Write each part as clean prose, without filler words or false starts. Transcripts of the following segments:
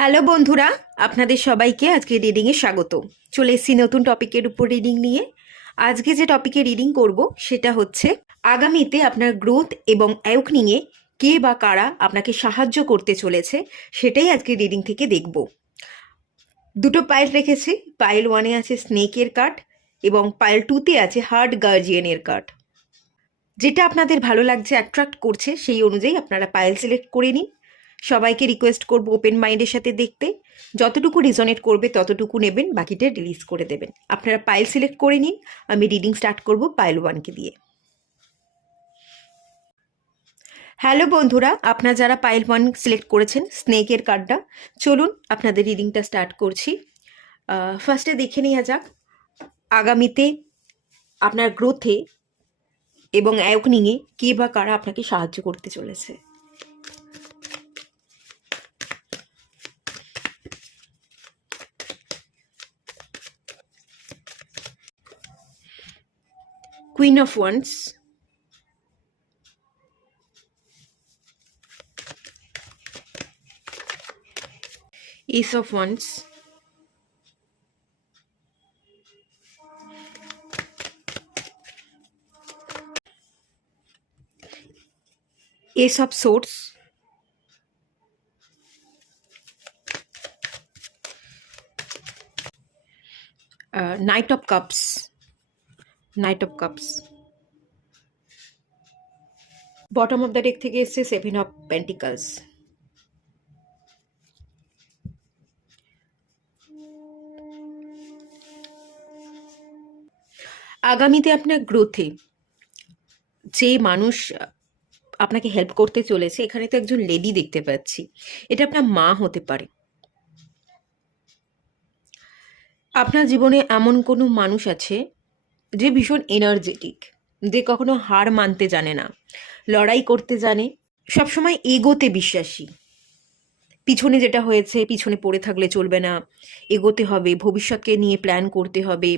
Hello বন্ধুরা, আপনাদের সবাইকে আজকে রিডিংয়ে স্বাগত। চলে এসেছি নতুন টপিকের উপর রিডিং নিয়ে। আজকে যে টপিকে রিডিং করব সেটা হচ্ছে আগামীতে আপনার গ্রোথ এবং অ্যাওয়েকনিংয়ে কে বা কারা আপনাকে সাহায্য করতে চলেছে, সেটাই আজকে রিডিং থেকে দেখব। দুটো পাইল রেখেছি। পাইল ওয়ানে আছে স্নেকের কার্ড এবং পাইল টুতে আছে হার্ট গার্জিয়ানের কার্ড। যেটা আপনাদের ভালো লাগছে, অ্যাট্রাক্ট করছে, সেই অনুযায়ী আপনারা পাইল সিলেক্ট করে নিন। সবাইকে রিকোয়েস্ট করব ওপেন মাইন্ডের সাথে দেখতে। যতটুকু রিজনেট করবে ততটুকু নেবেন, বাকিটা রিলিজ করে দেবেন। আপনারা পাইল সিলেক্ট করে নিন। আমি রিডিং স্টার্ট করব পাইল ওয়ানকে দিয়ে। হ্যালো বন্ধুরা, আপনারা যারা পাইল ওয়ান সিলেক্ট করেছেন স্নেকের কার্ডটা, চলুন আপনাদের রিডিংটা স্টার্ট করছি। ফার্স্টে দেখে নেওয়া যাক আগামীতে আপনার গ্রোথে এবং অ্যাওয়েকনিংয়ে কে বা কারা আপনাকে সাহায্য করতে চলেছে। Queen of Wands, Ace of Wands, Ace of Swords, Knight of Cups, Knight of Cups. Bottom of the deck থেকে এসছে Seven of Pentacles. আগামীতে আপনার গ্রোথে যে মানুষ আপনাকে হেল্প করতে চলেছে, এখানে তো একজন লেডি দেখতে পাচ্ছি। এটা আপনার মা হতে পারে। আপনার জীবনে এমন কোনো মানুষ আছে যে ভীষণ এনার্জেটিক, যে কখনো হার মানতে জানে না, লড়াই করতে জানে, সবসময় এগোতে বিশ্বাসী। পিছনে যেটা হয়েছে পিছনে পড়ে থাকলে চলবে না, এগোতে হবে, ভবিষ্যৎকে নিয়ে প্ল্যান করতে হবে,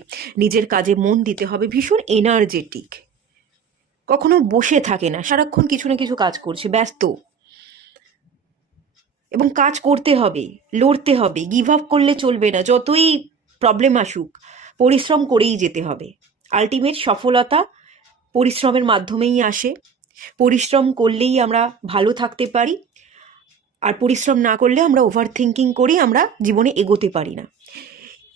নিজের কাজে মন দিতে হবে। ভীষণ এনার্জেটিক, কখনো বসে থাকে না, সারাক্ষণ কিছু না কিছু কাজ করছে, ব্যস্ত। এবং কাজ করতে হবে, লড়তে হবে, গিভ আপ করলে চলবে না। যতই প্রবলেম আসুক পরিশ্রম করেই যেতে হবে। আলটিমেট সফলতা পরিশ্রমের মাধ্যমেই আসে। পরিশ্রম করলেই আমরা ভালো থাকতে পারি, আর পরিশ্রম না করলে আমরা ওভার থিঙ্কিং করি, আমরা জীবনে এগোতে পারি না।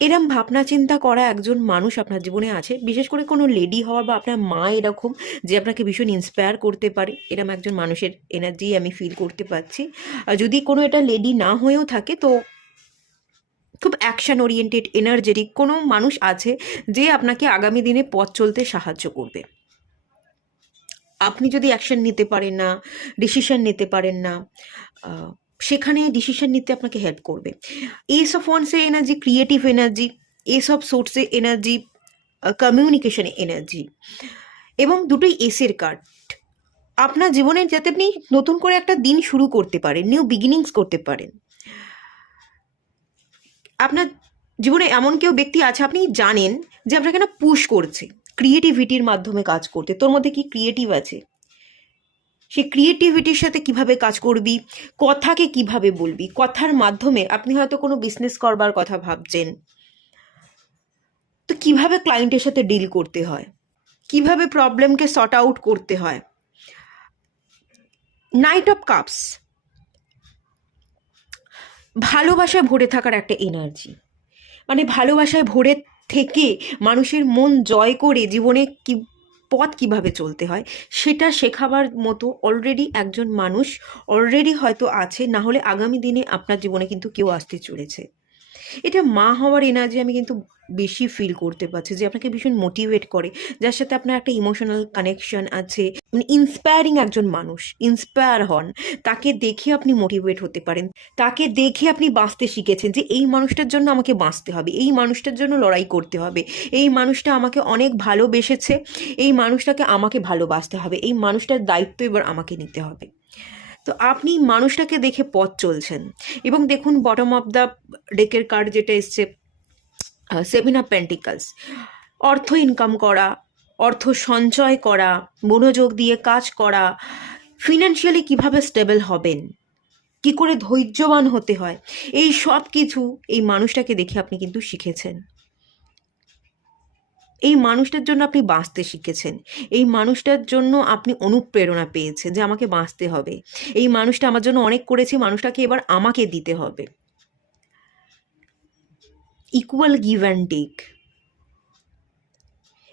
এরম ভাবনা চিন্তা করা একজন মানুষ আপনার জীবনে আছে, বিশেষ করে কোনো লেডি হওয়া বা আপনার মা এরকম, যে আপনাকে ভীষণ ইন্সপায়ার করতে পারে। এরম একজন মানুষের এনার্জি আমি ফিল করতে পারছি। আর যদি কোনো এটা লেডি না হয়েও থাকে, তো খুব অ্যাকশন ওরিয়েন্টেড এনার্জেটিক কোনো মানুষ আছে যে আপনাকে আগামী দিনে পথ চলতে সাহায্য করবে। আপনি যদি অ্যাকশন নিতে পারেন না, ডিসিশন নিতে পারেন না, সেখানে ডিসিশন নিতে আপনাকে হেল্প করবে। এস অফ ওয়ান্সের energy creative energy, ace of সোর্সের এনার্জি কমিউনিকেশন এনার্জি, এবং দুটোই এসের কার্ড। আপনার জীবনের যাতে আপনি নতুন করে একটা দিন শুরু করতে পারেন, নিউ বিগিনিংস করতে পারেন। আপনার জীবনে এমন কেউ ব্যক্তি আছে, আপনি জানেন যে আপনাকে না পুশ করছে ক্রিয়েটিভিটির মাধ্যমে কাজ করতে। তোর মধ্যে কি ক্রিয়েটিভ আছে, সেই ক্রিয়েটিভিটির সাথে কিভাবে কাজ করবি, কথাকে কিভাবে বলবি, কথার মাধ্যমে আপনি হয়তো কোনো বিজনেস করবার কথা ভাবছেন, তো কিভাবে ক্লায়েন্টের সাথে ডিল করতে হয়, কিভাবে প্রবলেমকে সর্ট আউট করতে হয়। নাইট অফ কাপস, ভালোবাসায় ভরে থাকার একটা এনার্জি, মানে ভালোবাসায় ভরে থেকে মানুষের মন জয় করে জীবনে কি পথ কিভাবে চলতে হয় সেটা শেখাবার মতো অলরেডি একজন মানুষ অলরেডি হয়তো আছে, না হলে আগামী দিনে আপনার জীবনে কিন্তু কেউ আসতে চলেছে। এটা মা হওয়ার এনার্জি আমি কিন্তু বেশি ফিল করতে পারছি, যে আপনাকে ভীষণ মোটিভেট করে, যার সাথে আপনার একটা ইমোশনাল কানেকশন আছে। মানে ইন্সপায়ারিং একজন মানুষ, ইন্সপায়ার হন, তাকে দেখে আপনি মোটিভেট হতে পারেন, তাকে দেখে আপনি বাঁচতে শিখেছেন যে এই মানুষটার জন্য আমাকে বাঁচতে হবে, এই মানুষটার জন্য লড়াই করতে হবে, এই মানুষটা আমাকে অনেক ভালোবেসেছে, এই মানুষটাকে আমাকে ভালোবাসতে হবে, এই মানুষটার দায়িত্ব এবার আমাকে নিতে হবে। তো আপনি মানুষটাকে দেখে পথ চলছেন। এবং দেখুন বটম অফ দ্য ডেকের কার্ড যেটা এসছে সেভেন অফ পেন্টিকলস, অর্থ ইনকাম করা, অর্থ সঞ্চয় করা, মনোযোগ দিয়ে কাজ করা, ফিনান্সিয়ালি কিভাবে স্টেবল হবেন, কি করে ধৈর্যবান হতে হয়, এই সব কিছু এই মানুষটাকে দেখে আপনি কিন্তু শিখেছেন। এই মানুষটার জন্য আপনি বাঁচতে শিখেছেন। এই মানুষটার জন্য আপনি অনুপ্রেরণা পেয়েছেন যে আমাকে বাঁচতে হবে, এই মানুষটা আমার জন্য অনেক করেছে, মানুষটাকে এবার আমাকে দিতে হবে। Equal give and take.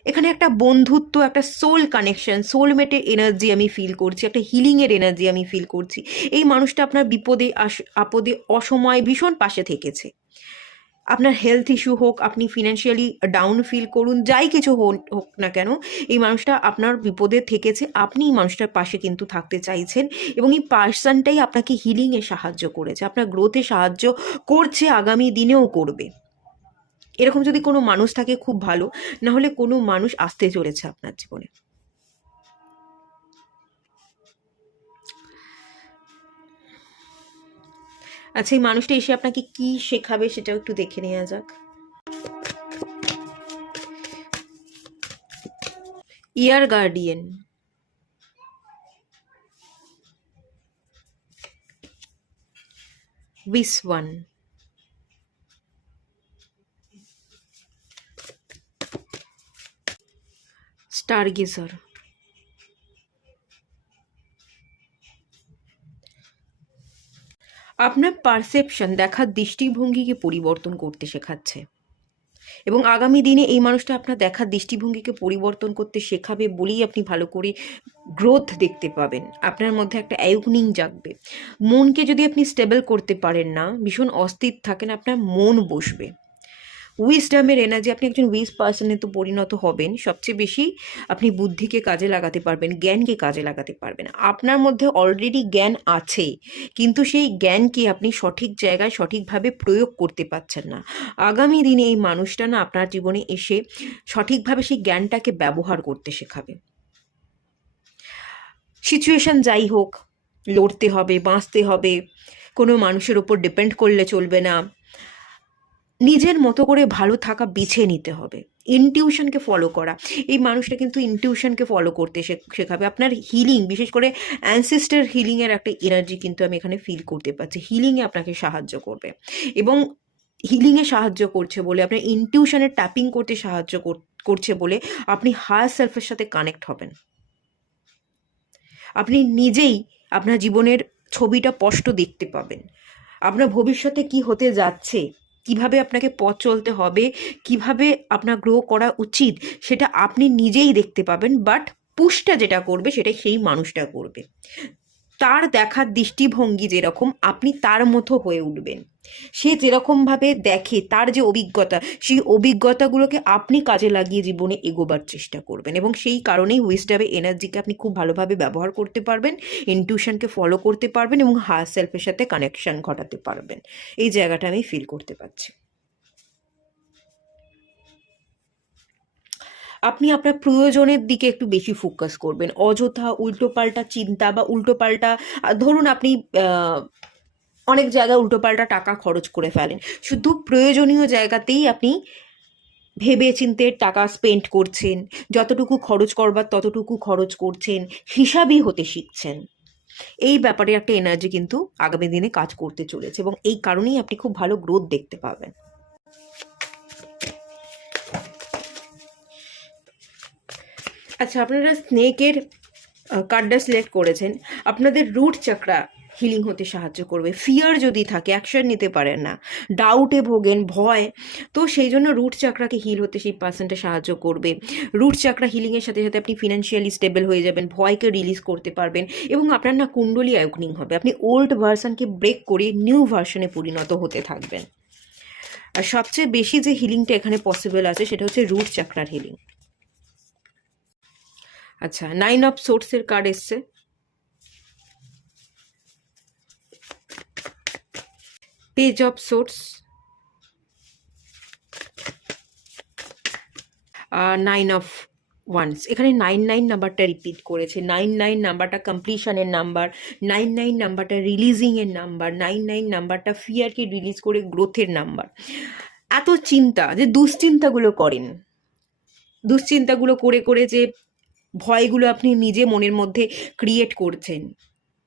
এখানে একটা বন্ধুত্ব, একটা সোল কানেকশন, সোলমেটের এনার্জি আমি ফিল করছি, একটা হিলিংয়ের এনার্জি আমি ফিল করছি। এই মানুষটা আপনার বিপদে আপদে অসময়ে ভীষণ পাশে থেকেছে। আপনার হেলথ ইস্যু হোক, আপনি ফিনান্সিয়ালি ডাউন ফিল করুন, যাই কিছু হোক না কেন, এই মানুষটা আপনার বিপদে থেকেছে, আপনি এই মানুষটার পাশে কিন্তু থাকতে চাইছেন, এবং এই পার্সনটাই আপনাকে হিলিংয়ে সাহায্য করেছে, আপনার গ্রোথে সাহায্য করছে, আগামী দিনেও করবে। এরকম যদি কোনো মানুষ থাকে খুব ভালো, না হলে কোনো মানুষ আসতে চলেছে আপনার জীবনে। আচ্ছা, এই মানুষটা এসে আপনাকে কি শেখাবে সেটাও একটু দেখে নেওয়া যাক। ইয়ার গার্ডিয়ান, উইস ওয়ান, স্টারগেজার, আপনার পারসেপশন, দেখার দৃষ্টিভঙ্গিকে পরিবর্তন করতে শেখাচ্ছে, এবং আগামী দিনে এই মানুষটা আপনার দেখার দৃষ্টিভঙ্গিকে পরিবর্তন করতে শেখাবে বলেই আপনি ভালো করে গ্রোথ দেখতে পাবেন, আপনার মধ্যে একটা অ্যাওয়েকনিং জাগবে। মনকে যদি আপনি স্টেবল করতে পারেন না, ভীষণ অস্থির থাকেন, আপনার মন বসবে। উইজডামের এনার্জি, আপনি একজন উইজ পার্সনে তো পরিণত হবেন, সবচেয়ে বেশি আপনি বুদ্ধিকে কাজে লাগাতে পারবেন, জ্ঞানকে কাজে লাগাতে পারবেন। আপনার মধ্যে অলরেডি জ্ঞান আছে, কিন্তু সেই জ্ঞানকে আপনি সঠিক জায়গায় সঠিকভাবে প্রয়োগ করতে পারছেন না। আগামী দিনে এই মানুষটা না আপনার জীবনে এসে সঠিকভাবে সেই জ্ঞানটাকে ব্যবহার করতে শেখাবে। সিচুয়েশন যাই হোক, লড়তে হবে, বাঁচতে হবে, কোনো মানুষের ওপর ডিপেন্ড করলে চলবে না, নিজের মতো করে ভালো থাকা বেছে নিতে হবে, ইনটিউশনকে ফলো করা। এই মানুষটা কিন্তু ইনটিউশনকে ফলো করতে শেখাবে। আপনার হিলিং, বিশেষ করে অ্যানসেস্টার হিলিংয়ের একটা এনার্জি কিন্তু আমি এখানে ফিল করতে পারছি, হিলিংয়ে আপনাকে সাহায্য করবে, এবং হিলিংয়ে সাহায্য করছে বলে, আপনার ইনটিউশনের ট্যাপিং করতে সাহায্য করছে বলে আপনি হায়ার সেলফের সাথে কানেক্ট হবেন। আপনি নিজেই আপনার জীবনের ছবিটা স্পষ্ট দেখতে পাবেন, আপনার ভবিষ্যতে কি হতে যাচ্ছে, কিভাবে আপনাকে পথ চলতে হবে, কিভাবে আপনার গ্রো করা উচিত, সেটা আপনি নিজেই দেখতে পাবেন। বাট পুশটা যেটা করবে সেটা সেই মানুষটা করবে, তার দেখার দৃষ্টিভঙ্গি যেরকম আপনি তার মতো হয়ে উঠবেন। সে যেরকমভাবে দেখে, তার যে অভিজ্ঞতা, সেই অভিজ্ঞতাগুলোকে আপনি কাজে লাগিয়ে জীবনে এগোবার চেষ্টা করবেন, এবং সেই কারণেই উইজডামের এনার্জিকে আপনি খুব ভালোভাবে ব্যবহার করতে পারবেন, ইনটিউশনকে ফলো করতে পারবেন, এবং হায়ার সেলফের সাথে কানেকশন ঘটাতে পারবেন। এই জায়গাটা আমি ফিল করতে পারছি। আপনি আপনার প্রয়োজনের দিকে একটু বেশি ফোকাস করবেন, অযথা উল্টোপাল্টা চিন্তা বা উল্টোপাল্টা, ধরুন আপনি অনেক জায়গায় উল্টোপাল্টা টাকা খরচ করে ফেলেন, শুধু প্রয়োজনীয় জায়গাতেই আপনি ভেবে চিন্তে টাকা স্পেন্ড করছেন, যতটুকু খরচ করবার ততটুকু খরচ করছেন, হিসাবই হতে শিখছেন। এই ব্যাপারে একটা এনার্জি কিন্তু আগামী দিনে কাজ করতে চলেছে, এবং এই কারণেই আপনি খুব ভালো গ্রোথ দেখতে পাবেন। আচ্ছা, আপনারা স্নেকের কার্ডটা সিলেক্ট করেছেন, আপনাদের রুট চাকরা হিলিং হতে সাহায্য করবে। ফিয়ার যদি থাকে, অ্যাকশন নিতে পারেন না, ডাউটে ভোগেন, ভয়, তো সেই জন্য রুট চাকরাকে হিল হতে সেই পার্সনটা সাহায্য করবে। রুট চাকরা হিলিংয়ের সাথে সাথে আপনি ফিনান্সিয়ালি স্টেবল হয়ে যাবেন, ভয়কে রিলিজ করতে পারবেন, এবং আপনার না কুণ্ডলী অ্যাওয়েকনিং হবে, আপনি ওল্ড ভার্সনকে ব্রেক করে নিউ ভার্সনে পরিণত হতে থাকবেন। আর সবচেয়ে বেশি যে হিলিংটা এখানে পসিবল আছে সেটা হচ্ছে রুট চাকরার হিলিং। আচ্ছা, 9 অফ সোর্সের কার্ড এসছে, page of swords, 9 of wands. এখানে 99 নাম্বারটা রিপিট করেছে, 99 নাম্বারটা কমপ্লিশনের নাম্বার, 99 নাম্বারটা রিলিজিংয়ের নাম্বার, 99 নাম্বারটা ফিয়ারকে রিলিজ করে গ্রোথের নাম্বার। এত চিন্তা, যে দুশ্চিন্তাগুলো করেন, দুশ্চিন্তাগুলো করে করে যে ভয়গুলো আপনি নিজে মনের মধ্যে ক্রিয়েট করছেন,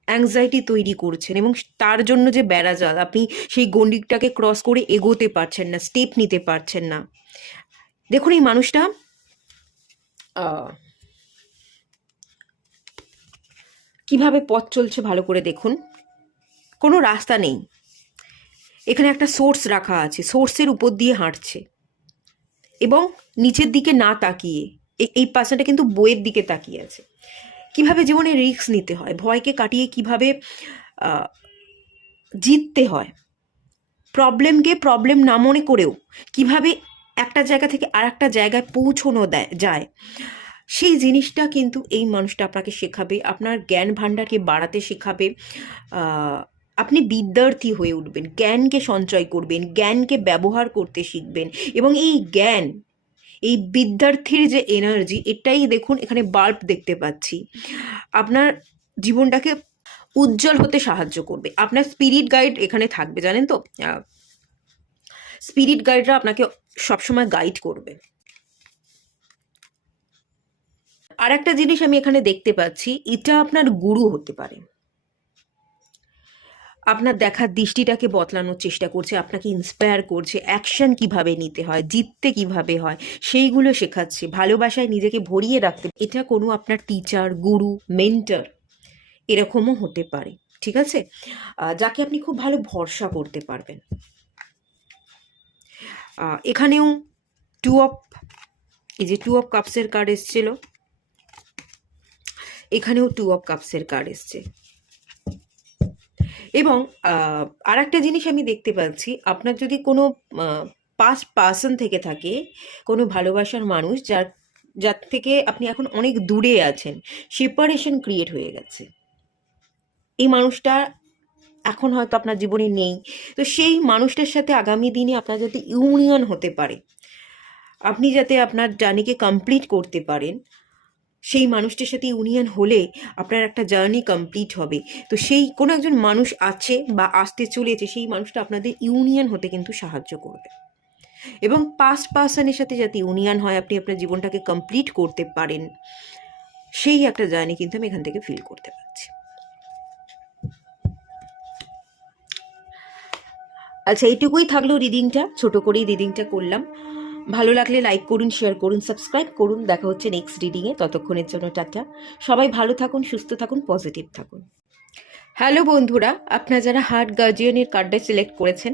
অ্যাংজাইটি তৈরি করছেন, এবং তার জন্য যে বেড়াজাল, আপনি সেই গণ্ডিটাকে ক্রস করে এগোতে পারছেন না, স্টেপ নিতে পারছেন না। দেখুন এই মানুষটা কিভাবে পথ চলছে ভালো করে দেখুন। কোনো রাস্তা নেই, এখানে একটা সোর্স রাখা আছে, সোর্সের উপর দিয়ে হাঁটছে এবং নিচের দিকে না তাকিয়ে। এই পার্সনটা কিন্তু বইয়ের দিকে তাকিয়ে আছে। কিভাবে জীবনে রিস্ক নিতে হয়, ভয়কে কাটিয়ে কিভাবে জিততে হয়, প্রবলেমকে প্রবলেম না মনে করেও কিভাবে একটা জায়গা থেকে আর একটা জায়গায় পৌঁছানো যায়, সেই জিনিসটা কিন্তু এই মানুষটা আপনাকে শেখাবে। আপনার জ্ঞান ভাণ্ডারকে বাড়াতে শেখাবে। আপনি বিদ্যার্থী হয়ে উঠবেন, জ্ঞানকে সঞ্চয় করবেন, জ্ঞানকে ব্যবহার করতে শিখবেন, এবং এই জ্ঞান, এই বিদ্যার্থীর যে এনার্জি, এটাই দেখুন এখানে বাল্ব দেখতে পাচ্ছি, আপনার জীবনটাকে উজ্জ্বল হতে সাহায্য করবে। আপনার স্পিরিট গাইড এখানে থাকবে, জানেন তো, স্পিরিট গাইডরা আপনাকে সবসময় গাইড করবে। আর একটা জিনিস আমি এখানে দেখতে পাচ্ছি, এটা আপনার গুরু হতে পারে, আপনার দেখার দৃষ্টিটাকে বদলানোর চেষ্টা করছে, আপনাকে ইন্সপায়ার করছে, অ্যাকশন কিভাবে নিতে হয়, জিততে কিভাবে হয় সেইগুলো শেখাচ্ছে, ভালোবাসায় নিজেকে ভরিয়ে রাখতে। এটা কোনো আপনার টিচার, গুরু, মেন্টর এরকমও হতে পারে, ঠিক আছে, যাকে আপনি খুব ভালো ভরসা করতে পারবেন। এখানেও এই যে 2 অফ কাপসের কার্ড এসছিল, এখানেও 2 অফ কাপসের কার্ড এসছে। এবং আর একটা জিনিস আমি দেখতে পাচ্ছি, আপনার যদি কোনো পাস্ট পার্সন থেকে থাকে, কোনো ভালোবাসার মানুষ যার থেকে আপনি এখন অনেক দূরে আছেন, সেপারেশন ক্রিয়েট হয়ে গেছে, এই মানুষটা এখন হয়তো আপনার জীবনে নেই, তো সেই মানুষটার সাথে আগামী দিনে আপনার যাতে ইউনিয়ন হতে পারে, আপনি যাতে আপনার জার্নিকে কমপ্লিট করতে পারেন, সেই মানুষটার সাথে ইউনিয়ন হলে আপনার একটা জার্নি কমপ্লিট হবে। তো সেই কোনো একজন মানুষ আছে বা আসতে চলেছে, সেই মানুষটা আপনাদের ইউনিয়ন হতে কিন্তু সাহায্য করবে, এবং পাস্ট পার্সনের সাথে যাতে ইউনিয়ন হয়, আপনি আপনার জীবনটাকে কমপ্লিট করতে পারেন, সেই একটা জার্নি কিন্তু আমি এখান থেকে ফিল করতে পারছি। আচ্ছা, এইটুকুই থাকলো রিডিংটা, ছোট করেই রিডিংটা করলাম। ভালো লাগলে লাইক করুন, শেয়ার করুন, সাবস্ক্রাইব করুন। দেখা হচ্ছে নেক্সট রিডিংয়ে, ততক্ষণের জন্য টাটা। সবাই ভালো থাকুন, সুস্থ থাকুন, পজিটিভ থাকুন। হ্যালো বন্ধুরা, আপনারা যারা হার্ট গার্জিয়ানের কার্ডটা সিলেক্ট করেছেন,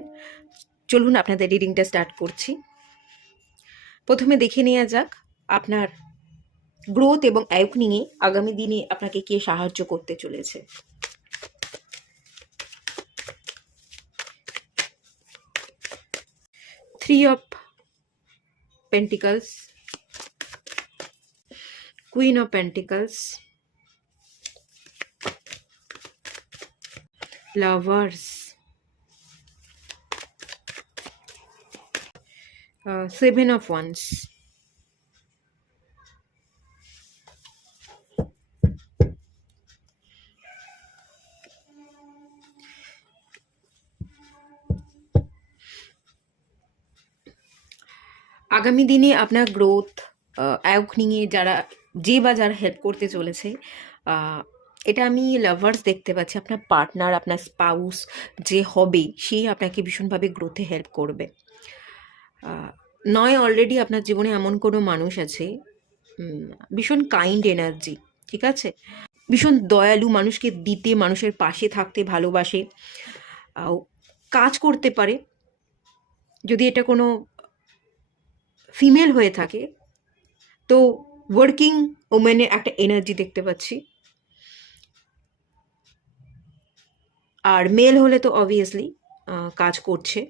চলুন আপনাদের রিডিংটা স্টার্ট করছি। প্রথমে দেখে নেওয়া যাক আপনার গ্রোথ এবং অ্যাওয়েকনিংয়ে আগামী দিনে আপনাকে কে সাহায্য করতে চলেছে। Three of pentacles, queen of pentacles, lovers, 7 of Wands, আগামী দিনে আপনার গ্রোথ, অ্যাওয়েকনিংয়ে যারা হেল্প করতে চলেছে, এটা আমি লাভার্স দেখতে পাচ্ছি। আপনার পার্টনার, আপনার স্পাউস যে হবে, সেই আপনাকে ভীষণভাবে গ্রোথে হেল্প করবে। নয় অলরেডি আপনার জীবনে এমন কোনো মানুষ আছে, ভীষণ কাইন্ড এনার্জি, ঠিক আছে, ভীষণ দয়ালু, মানুষকে দিতে, মানুষের পাশে থাকতে ভালোবাসে, কাজ করতে পারে। যদি এটা কোনো ফিমেল হয়ে থাকে তো ওয়ার্কিং ওমেনের একটা এনার্জি দেখতে পাচ্ছি, আর মেল হলে তো অবভিয়াসলি কাজ করছে।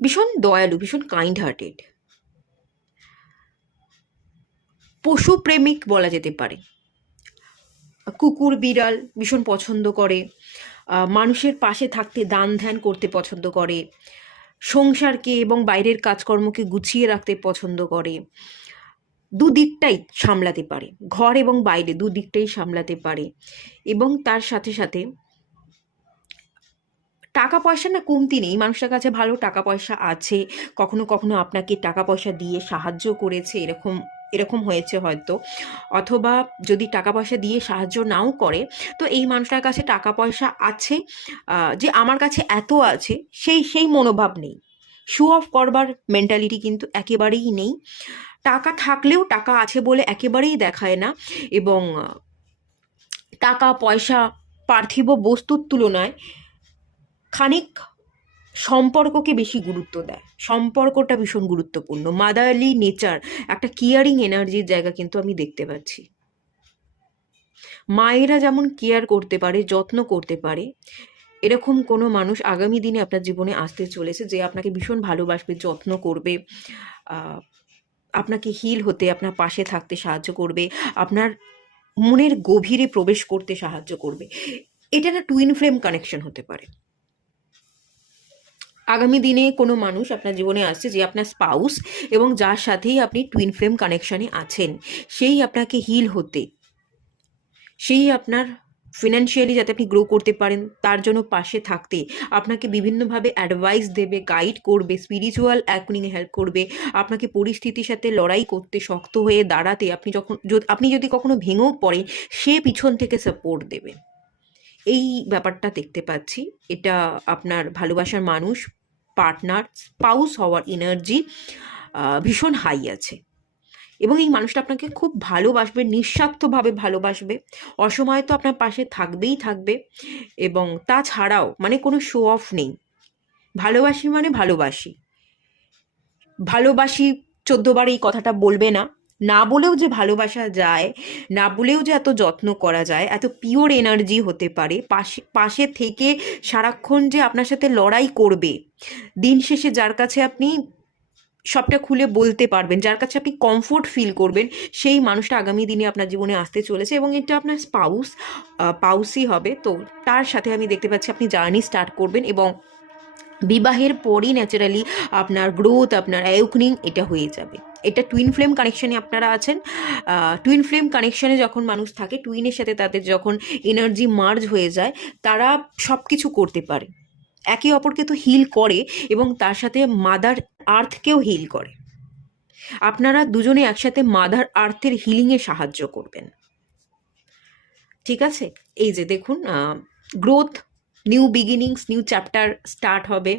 ভীষণ দয়ালু, ভীষণ কাইন্ড হার্টেড, পশু প্রেমিক বলা যেতে পারে। কুকুর, বিড়াল ভীষণ পছন্দ করে, মানুষের পাশে থাকতে, দান ধ্যান করতে পছন্দ করে, সংসারকে এবং বাইরের কাজকর্মকে গুছিয়ে রাখতে পছন্দ করে, দুদিকটাই সামলাতে পারে, ঘর এবং বাইরে দুদিকটাই সামলাতে পারে, এবং তার সাথে সাথে টাকা পয়সা না কমতি নেই, মানুষটার কাছে ভালো টাকা পয়সা আছে, কখনো কখনো আপনাকে টাকা পয়সা দিয়ে সাহায্য করেছে, এরকম এরকম হয়েছে হয়তো, অথবা যদি টাকা পয়সা দিয়ে সাহায্য নাও করে, তো এই মানুষটার কাছে টাকা পয়সা আছে, যে আমার কাছে এত আছে সেই সেই মনোভাব নেই। শো অফ করবার মেন্টালিটি কিন্তু একেবারেই নেই। টাকা থাকলেও টাকা আছে বলে একেবারেই দেখায় না, এবং টাকা পয়সা পার্থিব বস্তুর তুলনায় খানিক সম্পর্ককে বেশি গুরুত্ব দেয়। সম্পর্কটা ভীষণ গুরুত্বপূর্ণ। মাদারলি নেচার, একটা কেয়ারিং এনার্জির জায়গা কিন্তু আমি দেখতে পাচ্ছি। মায়েরা যেমন কেয়ার করতে পারে, যত্ন করতে পারে, এরকম কোনো মানুষ আগামী দিনে আপনার জীবনে আসতে চলেছে, যে আপনাকে ভীষণ ভালোবাসবে, যত্ন করবে, আপনাকে হিল হতে, আপনার পাশে থাকতে সাহায্য করবে, আপনার মনের গভীরে প্রবেশ করতে সাহায্য করবে। এটা না টুইন ফ্লেম কানেকশন হতে পারে। আগামী দিনে কোনো মানুষ আপনার জীবনে আসছে যে আপনার স্পাউস, এবং যার সাথেই আপনি টুইন ফ্লেম কানেকশনে আছেন, সেই আপনাকে হিল হতে, সেই আপনার ফিনান্সিয়ালি যাতে আপনি গ্রো করতে পারেন তার জন্য পাশে থাকতে, আপনাকে বিভিন্নভাবে অ্যাডভাইস দেবে, গাইড করবে, স্পিরিচুয়াল অ্যাকুনিংয়ে হেল্প করবে, আপনাকে পরিস্থিতির সাথে লড়াই করতে, শক্ত হয়ে দাঁড়াতে, আপনি যদি কখনো ভেঙেও পড়েন, সে পিছন থেকে সাপোর্ট দেবে। এই ব্যাপারটা দেখতে পাচ্ছি। এটা আপনার ভালোবাসার মানুষ, পার্টনার, স্পাউস হওয়ার এনার্জি ভীষণ হাই আছে, এবং এই মানুষটা আপনাকে খুব ভালোবাসবে, নিঃস্বার্থভাবে ভালোবাসবে, অসময়ে তো আপনার পাশে থাকবেই থাকবে। এবং তাছাড়াও মানে কোনো শো অফ নেই, ভালোবাসি মানে ভালোবাসি, ভালোবাসি 14বার এই কথাটা বলবে না, না বলেও যে ভালোবাসা যায়, না বলেও যে এত যত্ন করা যায়, এত পিওর এনার্জি হতে পারে, পাশে পাশে থেকে সারাক্ষণ যে আপনার সাথে লড়াই করবে, দিন শেষে যার কাছে আপনি সবটা খুলে বলতে পারবেন, যার কাছে আপনি কমফোর্ট ফিল করবেন, সেই মানুষটা আগামী দিনে আপনার জীবনে আসতে চলেছে, এবং এটা আপনার পাউসই হবে। তো তার সাথে আমি দেখতে পাচ্ছি আপনি জার্নি স্টার্ট করবেন, এবং বিবাহের পরই ন্যাচারালি আপনার গ্রোথ, আপনার অ্যাওয়েকনিং এটা হয়ে যাবে। এটা টুইন ফ্লেম কানেকশনে আপনারা আছেন। টুইন ফ্লেম কানেকশনে যখন মানুষ থাকে, টুইনের সাথে তাদের যখন এনার্জি মার্জ হয়ে যায়, তারা সব কিছু করতে পারে, একে অপরকে তো হিল করে, এবং তার সাথে মাদার আর্থকেও হিল করে। আপনারা দুজনে একসাথে মাদার আর্থের হিলিংয়ে সাহায্য করবেন। ঠিক আছে, এই যে দেখুন, growth, new beginnings, new chapter start হবে।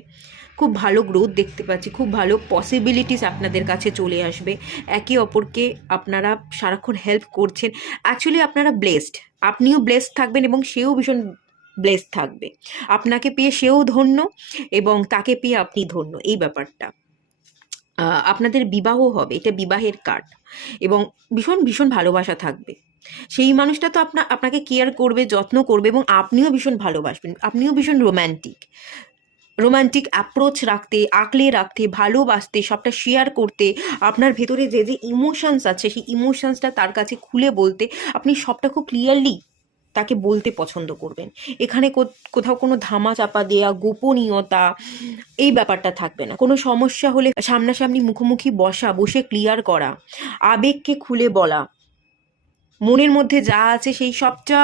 খুব ভালো গ্রোথ দেখতে পাচ্ছি, খুব ভালো পসিবিলিটিস আপনাদের কাছে চলে আসবে। একে অপরকে আপনারা সারাক্ষণ হেল্প করছেন। অ্যাকচুয়ালি আপনারা ব্লেসড, আপনিও ব্লেসড থাকবেন, এবং সেও ভীষণ ব্লেসড থাকবে। আপনাকে পেয়ে সেও ধন্য, এবং তাকে পেয়ে আপনি ধন্য, এই ব্যাপারটা। আপনাদের বিবাহ হবে, এটা বিবাহের কার্ড, এবং ভীষণ ভীষণ ভালোবাসা থাকবে। সেই মানুষটা তো আপনাকে কেয়ার করবে, যত্ন করবে, এবং আপনিও ভীষণ ভালোবাসবেন, আপনিও ভীষণ রোম্যান্টিক অ্যাপ্রোচ রাখতে, আঁকলে রাখতে, ভালোবাসতে, সবটা শেয়ার করতে, আপনার ভেতরে যে যে ইমোশনস আছে সেই ইমোশনসটা তার কাছে খুলে বলতে, আপনি সবটা খুব ক্লিয়ারলি তাকে বলতে পছন্দ করবেন। এখানে কোথাও কোনো ধামা চাপা দেয়া, গোপনীয়তা, এই ব্যাপারটা থাকবে না। কোনো সমস্যা হলে সামনাসামনি মুখোমুখি বসে ক্লিয়ার করা, আবেগকে খুলে বলা, মনের মধ্যে যা আছে সেই সবটা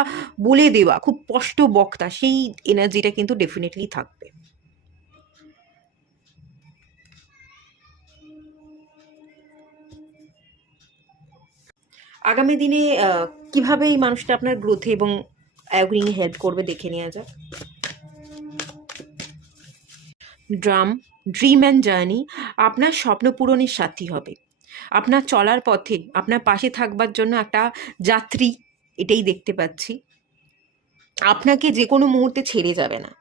বলে দেওয়া, খুব স্পষ্ট বক্তা, সেই এনার্জিটা কিন্তু ডেফিনেটলি থাকবে। আগামী দিনে কিভাবে এই মানুষটা আপনার গ্রোথে এবং অ্যাওয়েকনিংয়ে হেল্প করবে দেখে নেওয়া যাক। ড্রিম অ্যান্ড জার্নি, আপনার স্বপ্ন পূরণের সাথী হবে, আপনার চলার পথে আপনার পাশে থাকবার জন্য একটা যাত্রী, এটাই দেখতে পাচ্ছি। আপনাকে যে কোনো মুহূর্তে ছেড়ে যাবে না,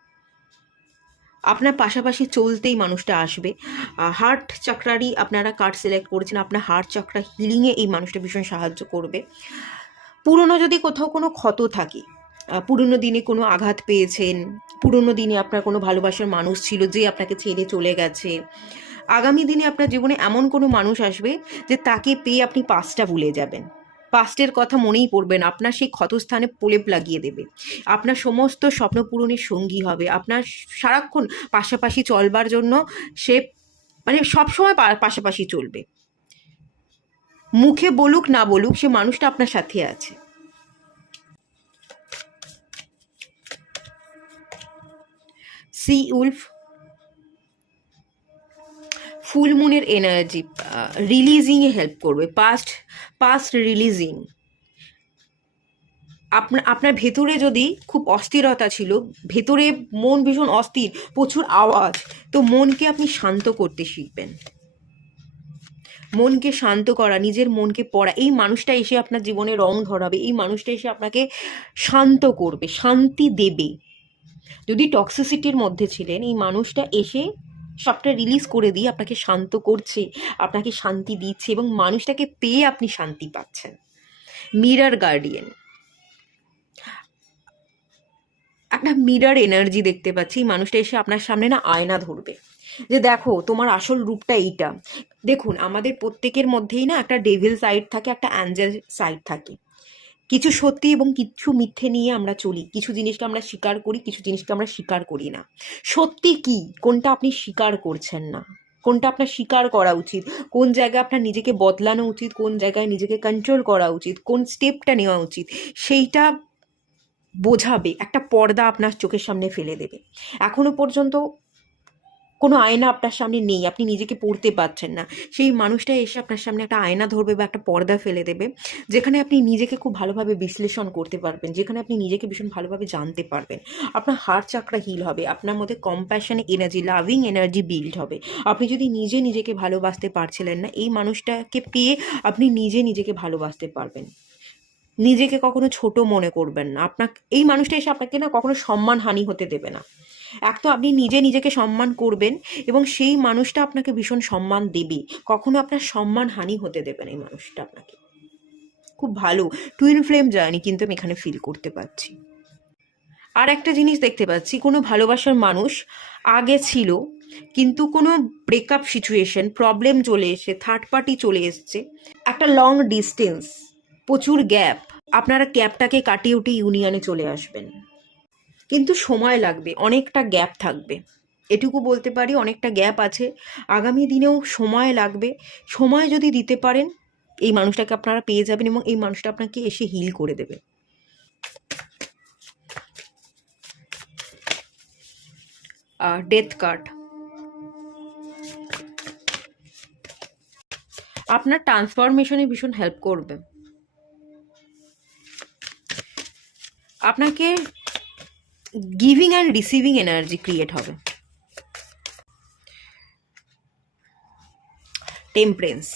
আপনার পাশাপাশি চলতেই মানুষটা আসবে। হার্ট চক্রারই আপনারা কার্ড সিলেক্ট করেছেন, আপনার হার্ট চক্রা হিলিংয়ে এই মানুষটা ভীষণ সাহায্য করবে। পুরনো যদি কোথাও কোনো ক্ষত থাকে, পুরনো দিনে কোনো আঘাত পেয়েছেন, পুরনো দিনে আপনার কোনো ভালোবাসার মানুষ ছিল যে আপনাকে ছেড়ে চলে গেছে, আগামী দিনে আপনার জীবনে এমন কোনো মানুষ আসবে যে তাকে পেয়ে আপনি পাস্টটা ভুলে যাবেন, পাস্টের কথা মনেই পড়বে না, আপনার সেই ক্ষতস্থানে প্রলেপ লাগিয়ে দেবে, আপনার সমস্ত স্বপ্ন পূরণের সঙ্গী হবে, আপনার সারাক্ষণ পাশাপাশি চলবার জন্য সে মানে সবসময় পাশাপাশি চলবে, মুখে বলুক না বলুক সে মানুষটা আপনার সাথে আছে। সি উলফ, ফুল মুনের এনার্জি রিলিজিংয়ে হেল্প করবে, পাস্ট পাস্ট রিলিজিং। আপনার ভেতরে যদি খুব অস্থিরতা ছিল, ভেতরে মন ভীষণ অস্থির, প্রচুর আওয়াজ, তো মনকে আপনি শান্ত করতে শিখবেন। মনকে শান্ত করা, নিজের মনকে পড়া, এই মানুষটা এসে আপনার জীবনে রং ধরাবে, এই মানুষটা এসে আপনাকে শান্ত করবে, শান্তি দেবে। যদি টক্সিসিটির মধ্যে ছিলেন, এই মানুষটা এসে সবটা রিলিজ করে দিয়ে আপনাকে শান্ত করছে, আপনাকে শান্তি দিচ্ছে, এবং মানুষটাকে পেয়ে আপনি শান্তি পাচ্ছেন। মিরর গার্ডিয়ান, একটা মিরর এনার্জি দেখতে পাচ্ছি। এই মানুষটা এসে আপনার সামনে না আয়না ধরবে, যে দেখো তোমার আসল রূপটা এইটা। দেখুন, আমাদের প্রত্যেকের মধ্যেই না একটা ডেভিল সাইড থাকে, একটা অ্যাঞ্জেল সাইড থাকে। কিছু সত্যি এবং কিছু মিথ্যে নিয়ে আমরা চলি, কিছু জিনিসকে আমরা স্বীকার করি, কিছু জিনিসকে আমরা স্বীকার করি না। সত্যি কি, কোনটা আপনি স্বীকার করছেন না, কোনটা আপনার স্বীকার করা উচিত, কোন জায়গায় আপনার নিজেকে বদলানো উচিত, কোন জায়গায় নিজেকে কন্ট্রোল করা উচিত, কোন স্টেপটা নেওয়া উচিত, সেইটা বোঝাবে, একটা পর্দা আপনার চোখের সামনে ফেলে দেবে। এখনো পর্যন্ত কোনো আয়না আপনার সামনে নেই, আপনি নিজেকে পড়তে পারছেন না, সেই মানুষটা এসে আপনার সামনে একটা আয়না ধরবে বা একটা পর্দা ফেলে দেবে, যেখানে আপনি নিজেকে খুব ভালোভাবে বিশ্লেষণ করতে পারবেন, যেখানে আপনি নিজেকে ভীষণ ভালোভাবে জানতে পারবেন। আপনার হার্ট চাকরা হিল হবে, আপনার মধ্যে compassion energy, loving energy build হবে। আপনি যদি নিজেকে ভালোবাসতে পারছিলেন না, এই মানুষটাকে পেয়ে আপনি নিজেকে ভালোবাসতে পারবেন। নিজেকে কখনো ছোট মনে করবেন না। এই মানুষটা এসে আপনাকে না কখনো সম্মানহানি হতে দেবে না। এক তো আপনি নিজেকে সম্মান করবেন, এবং সেই মানুষটা আপনাকে ভীষণ সম্মান দেবে, কখনো আপনার সম্মানহানি হতে দেবে না এই মানুষটা আপনাকে। খুব ভালো টুইন ফ্লেম জার্নি কিন্তু আমি এখানে ফিল করতে পারছি। আর একটা জিনিস দেখতে পাচ্ছি, কোনো ভালোবাসার মানুষ আগে ছিল, কিন্তু কোনো ব্রেকআপ সিচুয়েশন, প্রবলেম চলে এসে, থার্ড পার্টি চলে এসছে, একটা লং ডিস্টেন্স, প্রচুর গ্যাপ, আপনারা গ্যাপটাকে কাটিয়ে উঠে ইউনিয়নে চলে আসবেন। কিন্তু সময় লাগবে, অনেকটা গ্যাপ থাকবে, এটুকু বলতে পারি, অনেকটা গ্যাপ আছে, আগামী দিনেও সময় লাগবে। সময় যদি দিতে পারেন, এই মানুষটাকে আপনারা পেয়ে যাবেন, এবং এই মানুষটা আপনাকে এসে হিল করে দেবে। ডেথ কার্ড, আপনার ট্রান্সফরমেশনে ভীষণ হেল্প করবে, আপনাকে giving and receiving energy create হবে। টেম্পারেন্স,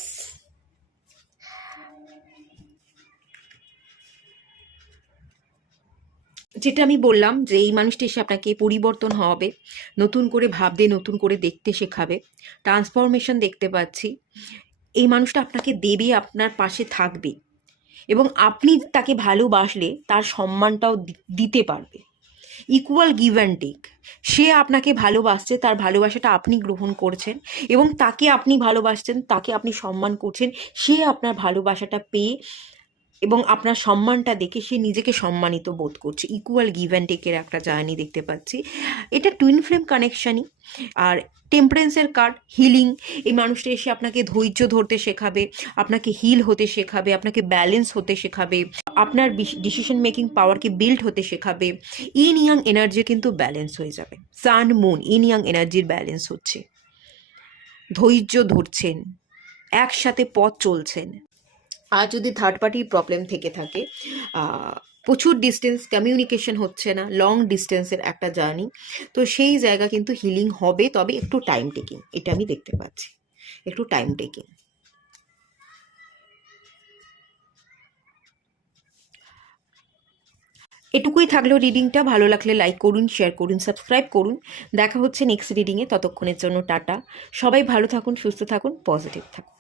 যেটা আমি বললাম যে এই মানুষটা এসে আপনাকে পরিবর্তন হবে, নতুন করে ভাবতে, নতুন করে দেখতে শেখাবে, ট্রান্সফরমেশন দেখতে পাচ্ছি। এই মানুষটা আপনাকে দেবে, আপনার পাশে থাকবে, এবং আপনি তাকে ভালোবাসলে তার সম্মানটাও দিতে পারবে। ইকুয়াল গিভ অ্যান্ড টেক, সে আপনাকে ভালোবাসছে, তার ভালোবাসাটা আপনি গ্রহণ করছেন, এবং তাকে আপনি ভালোবাসছেন, তাকে আপনি সম্মান করছেন, সে আপনার ভালোবাসাটা পেয়ে এবং আপনার সম্মানটা দেখে সে নিজেকে সম্মানিত বোধ করছে। ইকুয়াল গিভ অ্যান্ড টেকের একটা জার্নি দেখতে পাচ্ছি, এটা টুইন ফ্লেম কানেকশানই। আর টেম্পারেন্সের কার্ড, হিলিং, এই মানুষটা এসে আপনাকে ধৈর্য ধরতে শেখাবে, আপনাকে হিল হতে শেখাবে, আপনাকে ব্যালেন্স হতে শেখাবে, আপনার ডিসিশন মেকিং পাওয়ারকে বিল্ড হতে শেখাবে। ইন ইয়াং এনার্জি কিন্তু ব্যালেন্স হয়ে যাবে, সান মুন ইন ইয়াং এনার্জির ব্যালেন্স হচ্ছে, ধৈর্য ধরছেন, একসাথে পথ চলছেন। আর যদি থার্ড পার্টির প্রবলেম থেকে থাকে, প্রচুর ডিস্টেন্স, কমিউনিকেশন হচ্ছে না, লং ডিস্টেন্সের একটা জার্নি, তো সেই জায়গা কিন্তু হিলিং হবে, তবে একটু টাইম টেকিং, এটা আমি দেখতে পাচ্ছি, একটু টাইম টেকিং। এটুকুই থাকলো রিডিংটা। ভালো লাগলে লাইক করুন, শেয়ার করুন, সাবস্ক্রাইব করুন। দেখা হচ্ছে নেক্সট রিডিংয়ে, ততক্ষণের জন্য টাটা। সবাই ভালো থাকুন, সুস্থ থাকুন, পজিটিভ থাকুন।